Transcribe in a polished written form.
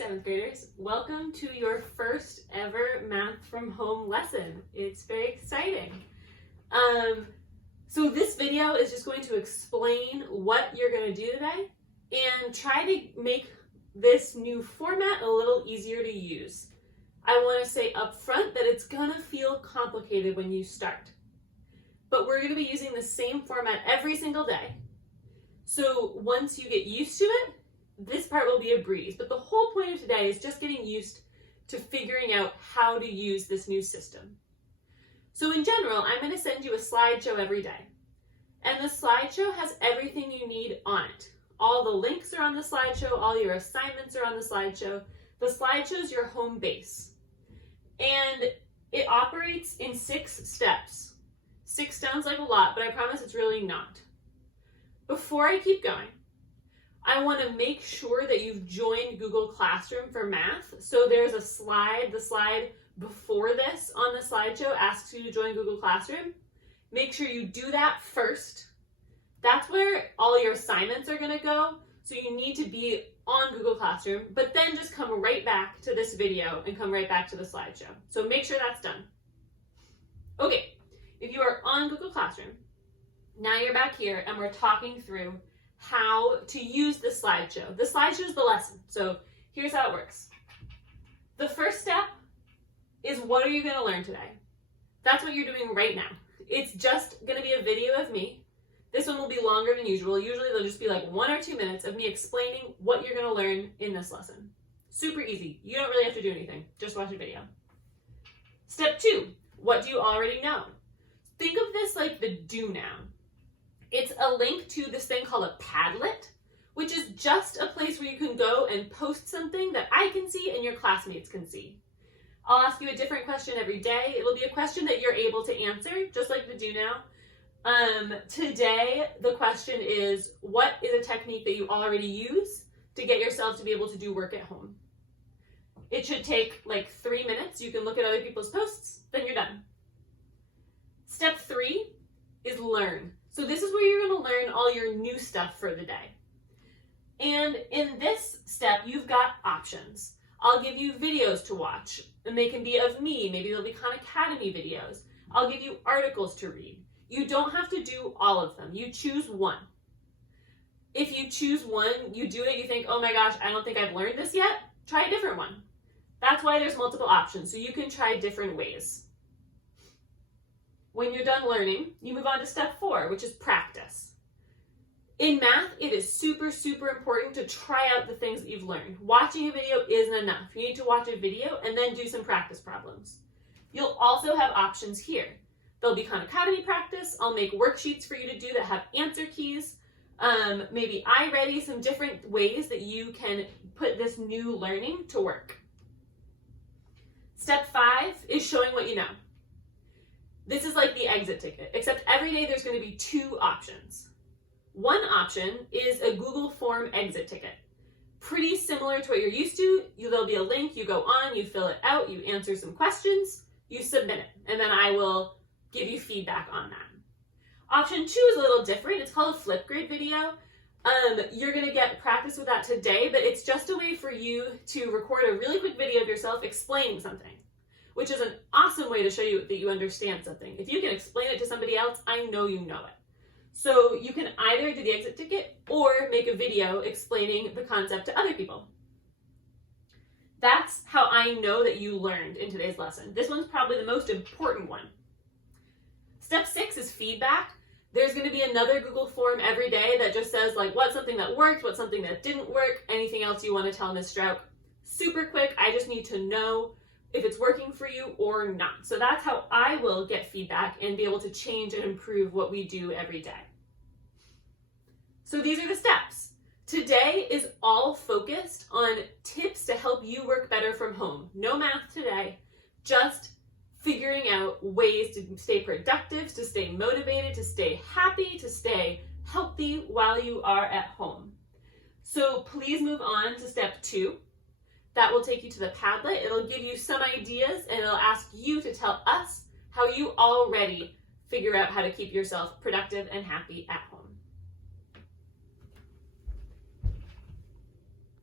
7th graders, welcome to your first ever Math from Home lesson. It's very exciting. So this video is just going to explain what you're going to do today and try to make this new format a little easier to use. I want to say up front that it's going to feel complicated when you start, but we're going to be using the same format every single day. So once you get used to it, this part will be a breeze, but the whole point of today is just getting used to figuring out how to use this new system. So in general, I'm going to send you a slideshow every day. And the slideshow has everything you need on it. All the links are on the slideshow, all your assignments are on the slideshow. The slideshow is your home base. And it operates in 6 steps. 6 sounds like a lot, but I promise it's really not. Before I keep going, I want to make sure that you've joined Google Classroom for Math. So there's a slide, the slide before this on the slideshow asks you to join Google Classroom. Make sure you do that first. That's where all your assignments are going to go. So you need to be on Google Classroom, but then just come right back to this video and come right back to the slideshow. So make sure that's done. Okay, if you are on Google Classroom, now you're back here and we're talking through how to use the slideshow. The slideshow is the lesson. So here's how it works. The first step is what are you going to learn today? That's what you're doing right now. It's just going to be a video of me. This one will be longer than usual. Usually they'll just be like 1 or 2 minutes of me explaining what you're going to learn in this lesson. Super easy. You don't really have to do anything. Just watch a video. Step 2, what do you already know? Think of this like the do now. It's a link to this thing called a Padlet, which is just a place where you can go and post something that I can see and your classmates can see. I'll ask you a different question every day. It'll be a question that you're able to answer, just like the do now. Today, the question is, what is a technique that you already use to get yourself to be able to do work at home? It should take like 3 minutes. You can look at other people's posts, then you're done. Step 3 is learn. So this is where you're going to learn all your new stuff for the day. And in this step, you've got options. I'll give you videos to watch, and they can be of me. Maybe they'll be Khan Academy videos. I'll give you articles to read. You don't have to do all of them. You choose one. If you choose one, you do it, you think, oh my gosh, I don't think I've learned this yet. Try a different one. That's why there's multiple options, so you can try different ways. When you're done learning, you move on to step 4, which is practice. In math, it is super, super important to try out the things that you've learned. Watching a video isn't enough. You need to watch a video and then do some practice problems. You'll also have options here. There'll be Khan Academy practice. I'll make worksheets for you to do that have answer keys. Maybe iReady, some different ways that you can put this new learning to work. Step 5 is showing what you know. This is like the exit ticket, except every day there's going to be 2 options. One option is a Google form exit ticket. Pretty similar to what you're used to. There'll be a link, you go on, you fill it out, you answer some questions, you submit it, and then I will give you feedback on that. Option 2 is a little different. It's called a Flipgrid video. You're going to get practice with that today, but it's just a way for you to record a really quick video of yourself explaining something, which is an awesome way to show you that you understand something. If you can explain it to somebody else, I know you know it. So you can either do the exit ticket or make a video explaining the concept to other people. That's how I know that you learned in today's lesson. This one's probably the most important one. Step 6 is feedback. There's going to be another Google form every day that just says like what's something that worked, what's something that didn't work, anything else you want to tell Ms. Strauch. Super quick, I just need to know if it's working for you or not. So that's how I will get feedback and be able to change and improve what we do every day. So these are the steps. Today is all focused on tips to help you work better from home. No math today, just figuring out ways to stay productive, to stay motivated, to stay happy, to stay healthy while you are at home. So please move on to step 2. That will take you to the Padlet. It'll give you some ideas and it'll ask you to tell us how you already figure out how to keep yourself productive and happy at home.